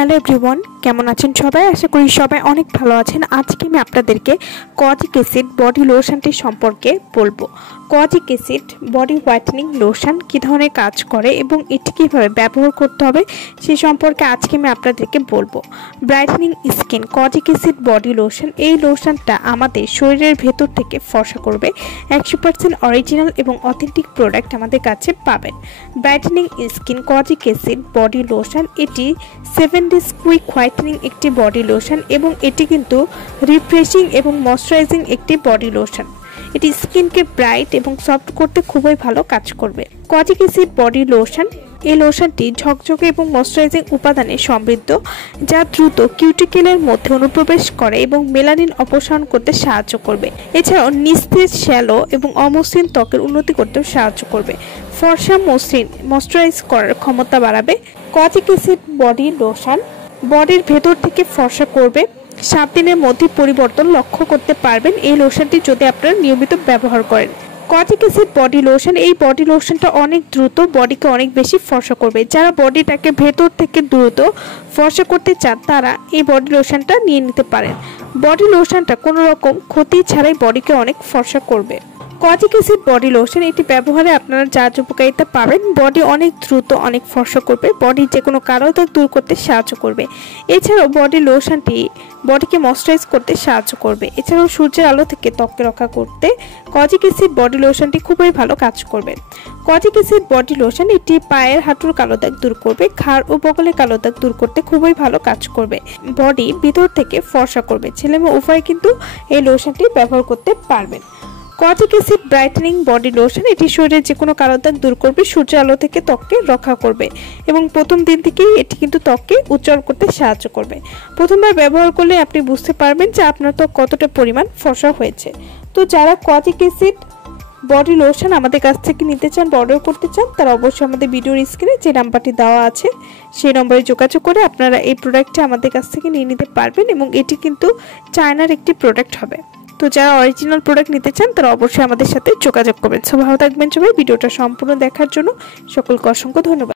Hello everyone, কেমন আছেন সবাই? আশা করি সবাই অনেক ভালো আছেন। আজকে আমি আপনাদেরকে কোয়াজিক অ্যাসিড বডি লোশনটি সম্পর্কে বলবো। কোয়াজিক অ্যাসিড বডি হোয়াইটেনিং লোশন কী ধরনের কাজ করে এবং এটি কীভাবে ব্যবহার করতে হবে সে সম্পর্কে আজকে আমি আপনাদেরকে বলবো। Brightening skin kojic acid body lotion, এই লোশনটা আমাদের শরীরের ভেতর থেকে ফর্সা করবে। 100% অরিজিনাল এবং অথেন্টিক প্রোডাক্ট আমাদের কাছে পাবেন। Brightening skin kojic acid body lotion, এটি 7 ডেজ কুইক হোয়াইটেনিং একটি বডি লোশন এবং এটি কিন্তু রিফ্রেশিং এবং ময়শ্চারাইজিং একটি বডি লোশন। এটি স্কিনকে ব্রাইট এবং সফট করতে খুবই ভালো কাজ করবে। কোয়াজিক অ্যাসিড বডি লোশন, এই লোশনটি ঝকঝকে এবং ময়শ্চারাইজিং উপাদানে সমৃদ্ধ, যা দ্রুত কিউটিকেলের মধ্যে অনুপ্রবেশ করে এবং মেলানিন অপসারণ করতে সাহায্য করবে। এছাড়াও নিস্তেজ, শ্যালো এবং অমসৃণ ত্বকের উন্নতি করতেও সাহায্য করবে। ফর্সা মসৃণ ময়শ্চারাইজ করার ক্ষমতা বাড়াবে। কোয়াজিক অ্যাসিড বডি লোশন বডির ভেতর থেকে ফর্সা করবে। 7 দিনের মধ্যে পরিবর্তন লক্ষ্য করতে পারবেন এই লোশনটি যদি আপনারা নিয়মিত ব্যবহার করেন। কোয়াজিক অ্যাসিড বডি লোশন, এই বডি লোশনটা অনেক দ্রুত বডিকে অনেক বেশি ফর্সা করবে। যারা বডিটাকে ভেতর থেকে দ্রুত ফর্সা করতে চান তারা এই বডি লোশনটা নিয়ে নিতে পারেন। বডি লোশনটা কোনো রকম ক্ষতি ছাড়াই বডিকে অনেক ফর্সা করবে। কোয়াজিক অ্যাসিড বডি লোশন, এটি ব্যবহারে আপনারা যা উপকারিতা পাবেন, বডি অনেক দ্রুত অনেক ফর্সা করবে, বডির যে কোনো কালো দাগ দূর করতে সাহায্য করবে। এছাড়াও বডি লোশনটি বডিকে ময়শ্চারাইজ করতে সাহায্য করবে। এছাড়াও সূর্যের আলো থেকে ত্বককে রক্ষা করতে কোয়াজিক অ্যাসিড বডি লোশনটি খুবই ভালো কাজ করবে। কোয়াজিক অ্যাসিড বডি লোশন, এটি পায়ের হাঁটুর কালো দাগ দূর করবে, ঘাড় ও বগলের কালো দাগ দূর করতে খুবই ভালো কাজ করবে, বডি ভিতর থেকে ফর্সা করবে। ছেলে মেয়ে উভয় কিন্তু এই লোশনটি ব্যবহার করতে পারবেন। কোয়াজিক অ্যাসিড ব্রাইটেনিং বডি লোশন, এটি শরীরের যে কোনো কালো দাগ দূর করবে, সূর্যের আলো থেকে ত্বককে রক্ষা করবে এবং প্রথম দিন থেকেই এটি কিন্তু ত্বককে উজ্জ্বল করতে সাহায্য করবে। প্রথমবার ব্যবহার করলে আপনি বুঝতে পারবেন যে আপনার ত্বক কতটা পরিমাণ ফর্সা হয়েছে। তো যারা কোয়াজিক অ্যাসিড বডি লোশন আমাদের কাছ থেকে নিতে চান, অর্ডার করতে চান, তারা অবশ্যই আমাদের ভিডিওর স্ক্রিনে যে নাম্বারটি দেওয়া আছে সেই নম্বরে যোগাযোগ করে আপনারা এই প্রোডাক্টটি আমাদের কাছ থেকে নিয়ে নিতে পারবেন এবং এটি কিন্তু চায়নার একটি প্রোডাক্ট হবে। তো যারা অরিজিনাল প্রোডাক্ট নিতে চান তারা অবশ্যই আমাদের সাথে যোগাযোগ করবেন। সো ভালো থাকবেন সবাই। ভিডিওটা সম্পূর্ণ দেখার জন্য সকলকে অসংখ্য ধন্যবাদ।